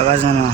Bagajana.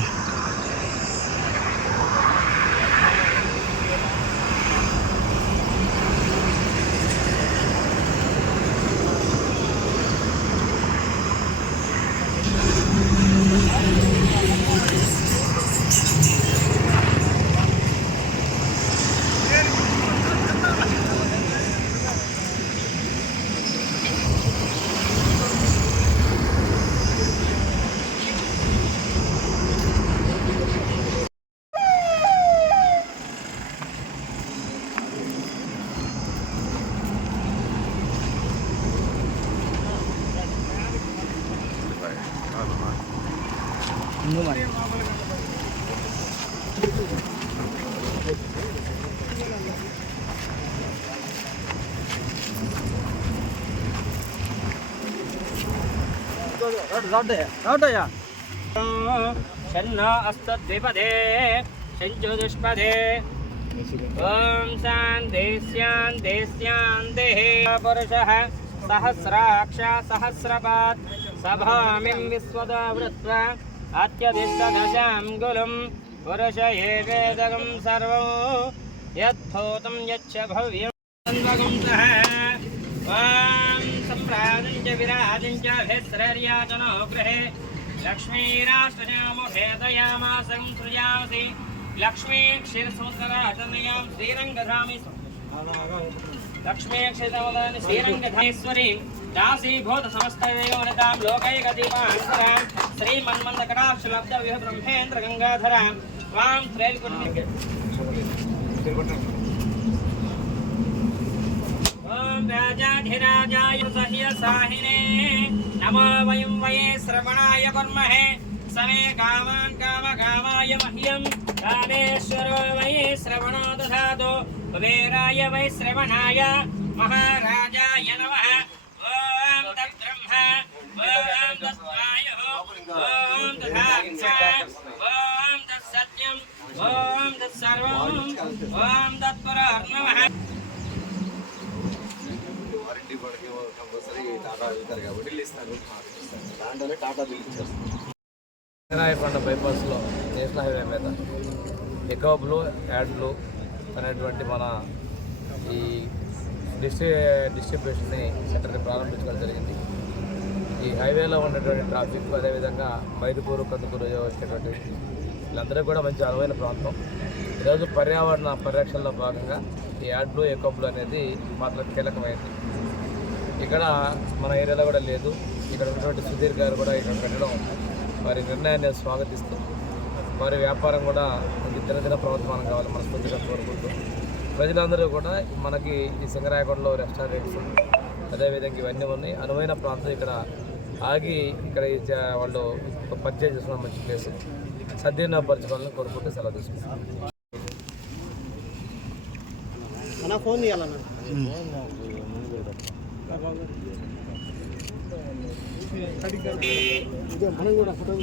शन्नो अस्तद्विपदे शञ्जुदुष्पदे ॐ शान्ति शान्ति शान्तिः पुरुषः सहस्राक्ष सहस्रपात् सभामिं विश्वदा वृत्वा अत्यधिष्ठदशाङ्गुलं पुरुष एवेदकं सर्वं यद्धूतं यच्च भव्यं सः ॐ सम्प्राजं च विराजं च भेस्रर्याचनो गृहे लक्ष्मीराष्ट्रजामुखेदयामासं सृजामसि लक्ष्मी क्षीरसमुद्रराजनयां श्रीरङ्गधामि लक्ष्मी क्षीरसमुद्रानि श्रीरङ्गधामेश्वरी दासीभूत समस्तयोनितां लोकैकदीपान्तरां श्रीमन्मन्दकटाक्षलब्धविह ब्रह्मेन्द्र गङ्गाधरां त्वां त्रैलकुण्डे ॐ राजाधिराजाय सह्यसाहिने नमो वयं वये श्रवणाय कुर्महे समे कामान् कामकामाय मह्यं कामेश्वरो वये श्रवणो दधातु कुबेराय वै श्रवणाय महाराजाय नमः ॐ तद्ब्रह्म ॐ तद्वायुः ॐ तद्धात्मा ॐ तत्सत्यम् ॐ तत्सर्वम् ॐ तत्परार्णवः రాయకొండ బైపాస్లో నేషనల్ హైవే మీద ఎకాబ్లు యాడ్లు అనేటువంటి మన ఈ డిస్ట్రిబ్యూషన్ సెంటర్ని ప్రారంభించడం జరిగింది. ఈ హైవేలో ఉన్నటువంటి ట్రాఫిక్ అదేవిధంగా మైదుకూరు కందుకూరు వచ్చేటువంటి వీళ్ళందరూ కూడా మంచి అనువైన ప్రాంతం. ఈరోజు పర్యావరణ పరిరక్షణలో భాగంగా ఈ యాడ్లు ఎకాబ్లు అనేది మాత్రం కీలకమైంది. ఇక్కడ మన ఏరియాలో కూడా లేదు. ఇక్కడ ఉన్నటువంటి సుధీర్ గారు కూడా ఇక్కడ పెట్టడం వారి నిర్ణయాన్ని స్వాగతిస్తూ వారి వ్యాపారం కూడా దినదిన ప్రవర్తమానం కావాలి మనస్ఫూర్తిగా కోరుకుంటూ ప్రజలందరూ కూడా మనకి ఈ సింగరాయకొండలో రెస్టారెంట్స్ అదేవిధంగా ఇవన్నీ ఉన్నాయి. అనువైన ప్రాంతం ఇక్కడ ఆగి ఇక్కడ వాళ్ళు పర్చేజ్ చేసుకున్న మంచి ప్లేస్ సద్వినియోగపరచుకోవాలని కోరుకుంటూ సెలవు తీసుకుంటాం. ఫోన్ చేయాలన్నా మనం కూడా ఫోటో